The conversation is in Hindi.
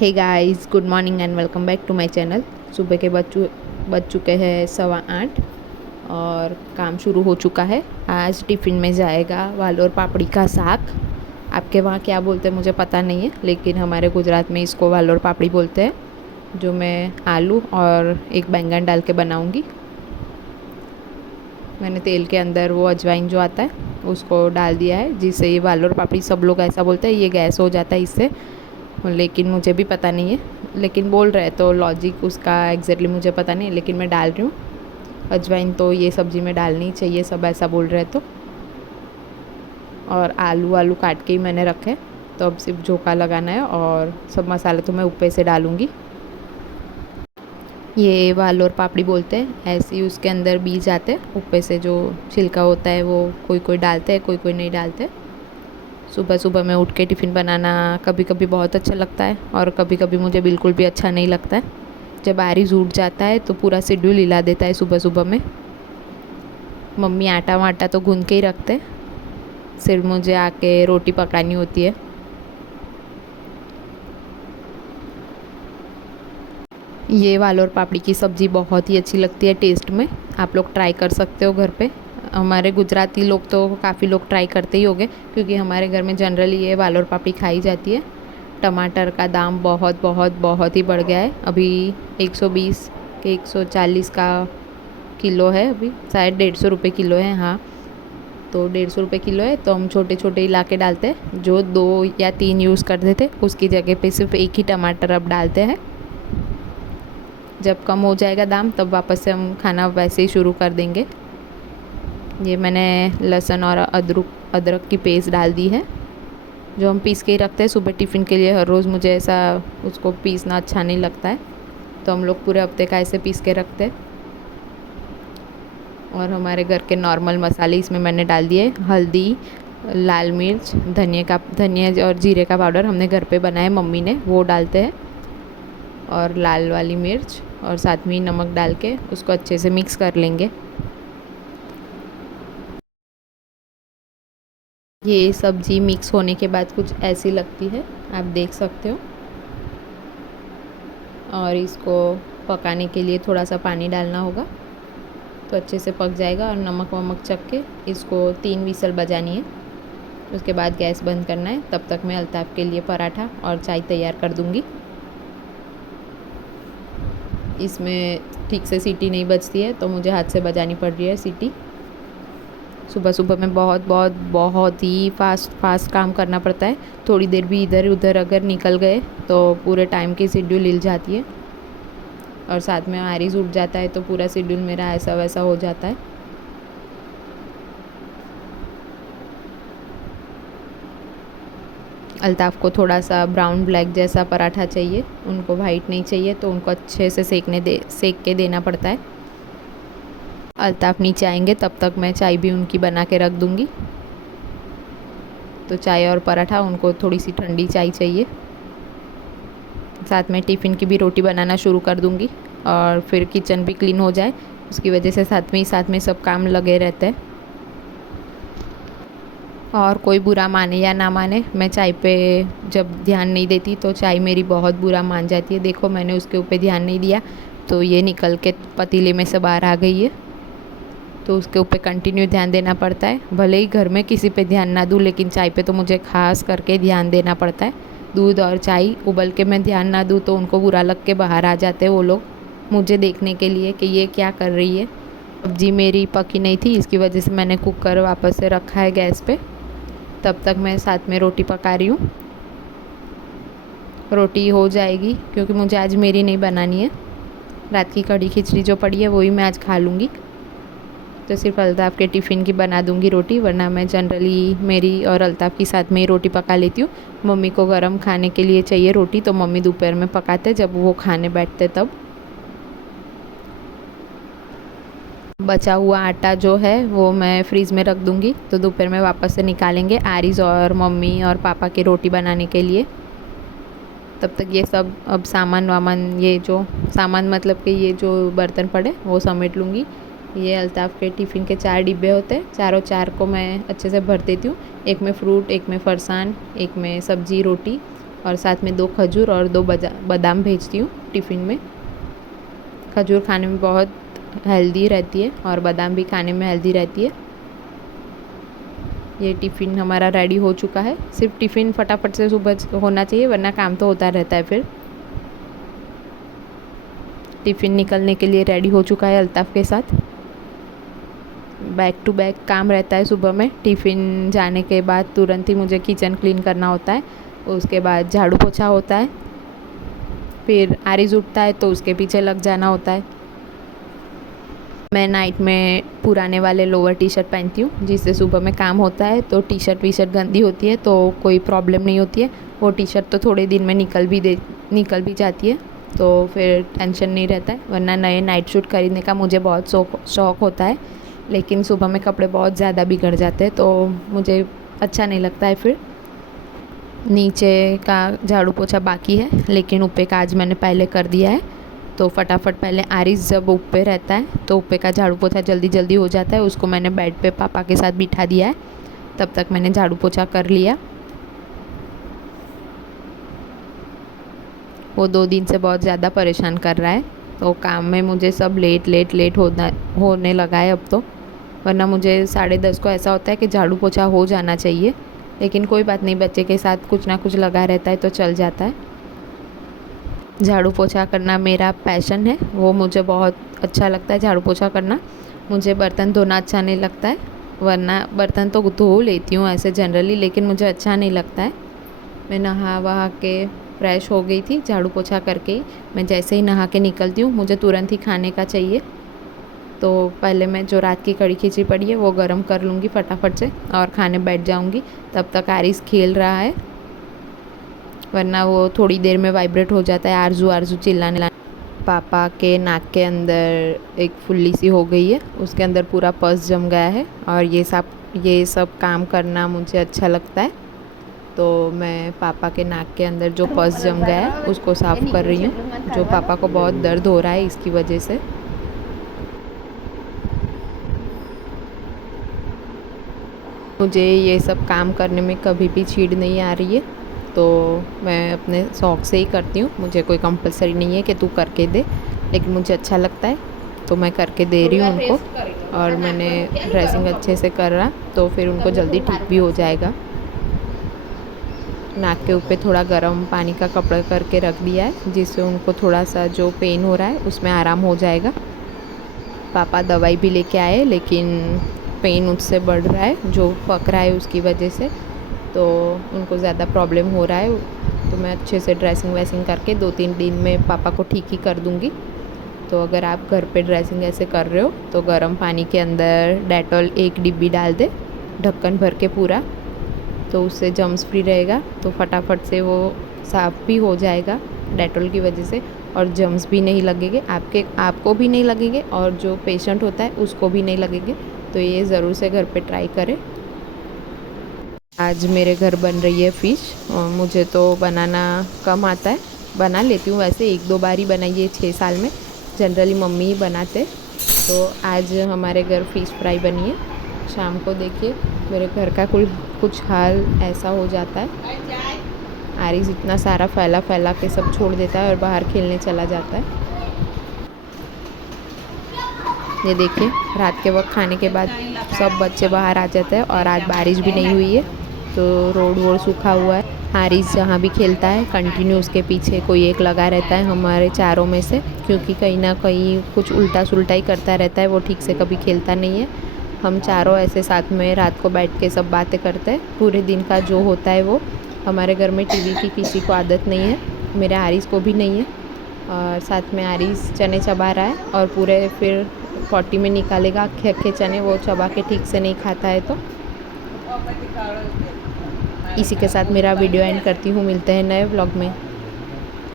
Hey guys, good morning and welcome back to my channel. सुबह के बज चुके हैं 8:15 और काम शुरू हो चुका है। आज टिफ़िन में जाएगा वाल और पापड़ी का साग। आपके वहाँ क्या बोलते हैं मुझे पता नहीं है, लेकिन हमारे गुजरात में इसको वाल और पापड़ी बोलते हैं, जो मैं आलू और एक बैंगन डाल के बनाऊँगी। मैंने तेल के अंदर वो अजवाइन जो आता है उसको डाल दिया है, जिससे ये वाल और पापड़ी सब लोग ऐसा बोलते हैं ये गैस हो जाता है इससे, लेकिन मुझे भी पता नहीं है। लेकिन बोल रहे हैं तो लॉजिक उसका एग्जैक्टली मुझे पता नहीं है, लेकिन मैं डाल रही हूँ अजवाइन। तो ये सब्ज़ी में डालनी चाहिए, सब ऐसा बोल रहे हैं तो। और आलू काट के ही मैंने रखे, तो अब सिर्फ झोंका लगाना है और सब मसाले तो मैं ऊपर से डालूँगी। ये वाल और पापड़ी बोलते हैं, ऐसे ही उसके अंदर बीज आते हैं, ऊपर से जो छिलका होता है वो कोई कोई डालते हैं, कोई कोई नहीं डालते। सुबह सुबह में उठ के टिफ़िन बनाना कभी कभी बहुत अच्छा लगता है और कभी कभी मुझे बिल्कुल भी अच्छा नहीं लगता है। जब आरिज़ उठ जाता है तो पूरा शेड्यूल हिला देता है सुबह सुबह में। मम्मी आटा वाटा तो गूंद के ही रखते हैं, सिर्फ मुझे आके रोटी पकानी होती है। ये वाल और पापड़ी की सब्ज़ी बहुत ही अच्छी लगती है टेस्ट में। आप लोग ट्राई कर सकते हो घर पे। हमारे गुजराती लोग तो काफ़ी लोग ट्राई करते ही होंगे, क्योंकि हमारे घर में जनरली ये वाल और पापड़ी खाई जाती है। टमाटर का दाम बहुत बहुत बहुत ही बढ़ गया है। अभी 120 के 140 का किलो है, अभी शायद 150 रुपये किलो है। हाँ, तो 150 रुपये किलो है। तो हम छोटे छोटे ही ला के डालते हैं, जो 2 या 3 यूज़ करते थे उसकी जगह पे सिर्फ एक ही टमाटर अब डालते हैं। जब कम हो जाएगा दाम तब वापस से हम खाना वैसे ही शुरू कर देंगे। ये मैंने लहसुन और अदरक की पेस्ट डाल दी है, जो हम पीस के ही रखते हैं सुबह टिफ़िन के लिए। हर रोज़ मुझे ऐसा उसको पीसना अच्छा नहीं लगता है, तो हम लोग पूरे हफ्ते का ऐसे पीस के रखते हैं। और हमारे घर के नॉर्मल मसाले इसमें मैंने डाल दिए, हल्दी, लाल मिर्च, धनिया और जीरे का पाउडर हमने घर पे बनाया, मम्मी ने, वो डालते हैं। और लाल वाली मिर्च और साथ में नमक डाल के उसको अच्छे से मिक्स कर लेंगे। ये सब्ज़ी मिक्स होने के बाद कुछ ऐसी लगती है, आप देख सकते हो। और इसको पकाने के लिए थोड़ा सा पानी डालना होगा, तो अच्छे से पक जाएगा। और नमक वमक चख के इसको 3 विसल बजानी है, उसके बाद गैस बंद करना है। तब तक मैं अल्ताफ़ के लिए पराठा और चाय तैयार कर दूँगी। इसमें ठीक से सीटी नहीं बजती है, तो मुझे हाथ से बजानी पड़ रही है सीटी। सुबह सुबह में बहुत बहुत बहुत ही फास्ट काम करना पड़ता है। थोड़ी देर भी इधर उधर अगर निकल गए तो पूरे टाइम की शेड्यूल हिल जाती है। और साथ में आरिज़ उठ जाता है तो पूरा शेड्यूल मेरा ऐसा वैसा हो जाता है। अल्ताफ़ को थोड़ा सा ब्राउन ब्लैक जैसा पराठा चाहिए, उनको वाइट नहीं चाहिए, तो उनको अच्छे से सेक के देना पड़ता है। अल्ताफ़ नीचे आएंगे तब तक मैं चाय भी उनकी बना के रख दूँगी। तो चाय और पराठा, उनको थोड़ी सी ठंडी चाय चाहिए। साथ में टिफ़िन की भी रोटी बनाना शुरू कर दूँगी, और फिर किचन भी क्लीन हो जाए, उसकी वजह से साथ में सब काम लगे रहते हैं। और कोई बुरा माने या ना माने, मैं चाय पे जब ध्यान नहीं देती तो चाय मेरी बहुत बुरा मान जाती है। देखो, मैंने उसके ऊपर ध्यान नहीं दिया तो ये निकल के पतीले में से बाहर आ गई है। तो उसके ऊपर कंटिन्यू ध्यान देना पड़ता है। भले ही घर में किसी पे ध्यान ना दूँ, लेकिन चाय पे तो मुझे खास करके ध्यान देना पड़ता है। दूध और चाय उबल के मैं ध्यान ना दूँ तो उनको बुरा लग के बाहर आ जाते हैं वो लोग, मुझे देखने के लिए कि ये क्या कर रही है। सब्ज़ी मेरी पकी नहीं थी, इसकी वजह से मैंने कुकर वापस से रखा है गैस पे। तब तक मैं साथ में रोटी पका रही हूँ। रोटी हो जाएगी, क्योंकि मुझे आज मेरी नहीं बनानी है। रात की कड़ी खिचड़ी जो पड़ी है वही मैं आज खा लूँगी। तो सिर्फ अल्ताफ़ के टिफ़िन की बना दूँगी रोटी, वरना मैं जनरली मेरी और अल्ताफ़ की साथ में ही रोटी पका लेती हूँ। मम्मी को गरम खाने के लिए चाहिए रोटी, तो मम्मी दोपहर में पकाते जब वो खाने बैठते तब। बचा हुआ आटा जो है वो मैं फ्रीज़ में रख दूँगी, तो दोपहर में वापस से निकालेंगे आरिज़ और मम्मी और पापा की रोटी बनाने के लिए। तब तक ये सब अब सामान ये जो सामान मतलब कि ये जो बर्तन पड़े वो समेट लूँगी। ये अल्ताफ़ के टिफ़िन के 4 डिब्बे होते हैं, चारों 4 को मैं अच्छे से भर देती हूँ। एक में फ्रूट, एक में फरसान, एक में सब्ज़ी रोटी और साथ में 2 खजूर और 2 बादाम भेजती हूँ टिफ़िन में। खजूर खाने में बहुत हेल्दी रहती है और बादाम भी खाने में हेल्दी रहती है। ये टिफ़िन हमारा रेडी हो चुका है। सिर्फ टिफ़िन फटाफट से सुबह होना चाहिए, वरना काम तो होता रहता है। फिर टिफ़िन निकलने के लिए रेडी हो चुका है अल्ताफ़ के साथ। बैक टू बैक काम रहता है सुबह में। टिफ़िन जाने के बाद तुरंत ही मुझे किचन क्लीन करना होता है, उसके बाद झाड़ू पोछा होता है, फिर आरिज़ उठता है तो उसके पीछे लग जाना होता है। मैं नाइट में पुराने वाले लोअर टी शर्ट पहनती हूँ, जिससे सुबह में काम होता है। तो टी शर्ट वी शर्ट गंदी होती है तो कोई प्रॉब्लम नहीं होती है। वो टी शर्ट तो थोड़े दिन में निकल भी जाती है, तो फिर टेंशन नहीं रहता है। वरना नए नाइट सूट खरीदने का मुझे बहुत शौक़ होता है, लेकिन सुबह में कपड़े बहुत ज़्यादा बिगड़ जाते हैं, तो मुझे अच्छा नहीं लगता है। फिर नीचे का झाड़ू पोछा बाकी है, लेकिन ऊपर का आज मैंने पहले कर दिया है। तो फटाफट पहले आरिस जब ऊपर रहता है तो ऊपर का झाड़ू पोछा जल्दी जल्दी हो जाता है। उसको मैंने बेड पे पापा के साथ बिठा दिया है, तब तक मैंने झाड़ू पोछा कर लिया। वो 2 दिन से बहुत ज़्यादा परेशान कर रहा है, तो काम में मुझे सब लेट होने लगा है अब तो। वरना मुझे 10:30 को ऐसा होता है कि झाड़ू पोछा हो जाना चाहिए, लेकिन कोई बात नहीं, बच्चे के साथ कुछ ना कुछ लगा रहता है तो चल जाता है। झाड़ू पोछा करना मेरा पैशन है, वो मुझे बहुत अच्छा लगता है झाड़ू पोछा करना। मुझे बर्तन धोना अच्छा नहीं लगता है, वरना बर्तन तो धो लेती हूँ ऐसे जनरली, लेकिन मुझे अच्छा नहीं लगता है। मैं नहा वहा के फ्रेश हो गई थी झाड़ू पोछा करके ही। मैं जैसे ही नहा के निकलती हूँ मुझे तुरंत ही खाने का चाहिए, तो पहले मैं जो रात की कड़ी खिचड़ी पड़ी है वो गर्म कर लूँगी फटाफट से और खाने बैठ जाऊँगी। तब तक आरिस खेल रहा है, वरना वो थोड़ी देर में वाइब्रेट हो जाता है, आरजू आरजू चिल्लाने। पापा के नाक के अंदर एक फुल्ली सी हो गई है, उसके अंदर पूरा पस जम गया है, और ये सब काम करना मुझे अच्छा लगता है। तो मैं पापा के नाक के अंदर जो पस जम गया है उसको साफ़ कर रही हूँ, जो पापा को बहुत दर्द हो रहा है इसकी वजह से। मुझे ये सब काम करने में कभी भी चीड़ नहीं आ रही है, तो मैं अपने शौक़ से ही करती हूँ। मुझे कोई कंपलसरी नहीं है कि तू करके दे, लेकिन मुझे अच्छा लगता है तो मैं करके दे रही हूँ उनको। और मैंने ड्रेसिंग अच्छे से कर रहा तो फिर उनको जल्दी ठीक भी हो जाएगा। नाक के ऊपर थोड़ा गर्म पानी का कपड़ा करके रख दिया है, जिससे उनको थोड़ा सा जो पेन हो रहा है उसमें आराम हो जाएगा। पापा दवाई भी लेके आए, लेकिन पेन उससे बढ़ रहा है, जो पक रहा है उसकी वजह से, तो उनको ज़्यादा प्रॉब्लम हो रहा है। तो मैं अच्छे से ड्रेसिंग वेसिंग करके 2-3 दिन में पापा को ठीक ही कर दूँगी। तो अगर आप घर पे ड्रेसिंग ऐसे कर रहे हो तो गर्म पानी के अंदर डेटॉल 1 डिब्बी डाल दे, ढक्कन भर के पूरा, तो उससे जम्स फ्री रहेगा, तो फटाफट से वो साफ़ भी हो जाएगा डेटॉल की वजह से, और जम्स भी नहीं लगेंगे, आपको भी नहीं लगेंगे और जो पेशेंट होता है उसको भी नहीं लगेंगे। तो ये ज़रूर से घर पे ट्राई करें। आज मेरे घर बन रही है फ़िश, और मुझे तो बनाना कम आता है, बना लेती हूँ वैसे 1-2 बार ही बनाई है 6 साल में, जनरली मम्मी ही बनाते। तो आज हमारे घर फ़िश फ्राई बनी है। शाम को देखिए मेरे घर का कुछ हाल ऐसा हो जाता है। आरिस इतना सारा फैला के सब छोड़ देता है और बाहर खेलने चला जाता है। ये देखिए रात के वक्त खाने के बाद सब बच्चे बाहर आ जाते हैं, और आज बारिश भी नहीं हुई है तो रोड वोड सूखा हुआ है। आरिस जहाँ भी खेलता है कंटिन्यू उसके पीछे कोई एक लगा रहता है हमारे चारों में से, क्योंकि कहीं ना कहीं कुछ उल्टा सुल्टा ही करता रहता है, वो ठीक से कभी खेलता नहीं है। हम चारों ऐसे साथ में रात को बैठ के सब बातें करते हैं, पूरे दिन का जो होता है वो। हमारे घर में टीवी की किसी को आदत नहीं है, मेरे आरिस को भी नहीं है। और साथ में आरिस चने चबा रहा है, और पूरे फिर पॉटी में निकालेगा अक्खे चने, वो चबा के ठीक से नहीं खाता है। तो इसी के साथ मेरा वीडियो एंड करती हूँ, मिलते हैं नए व्लॉग में।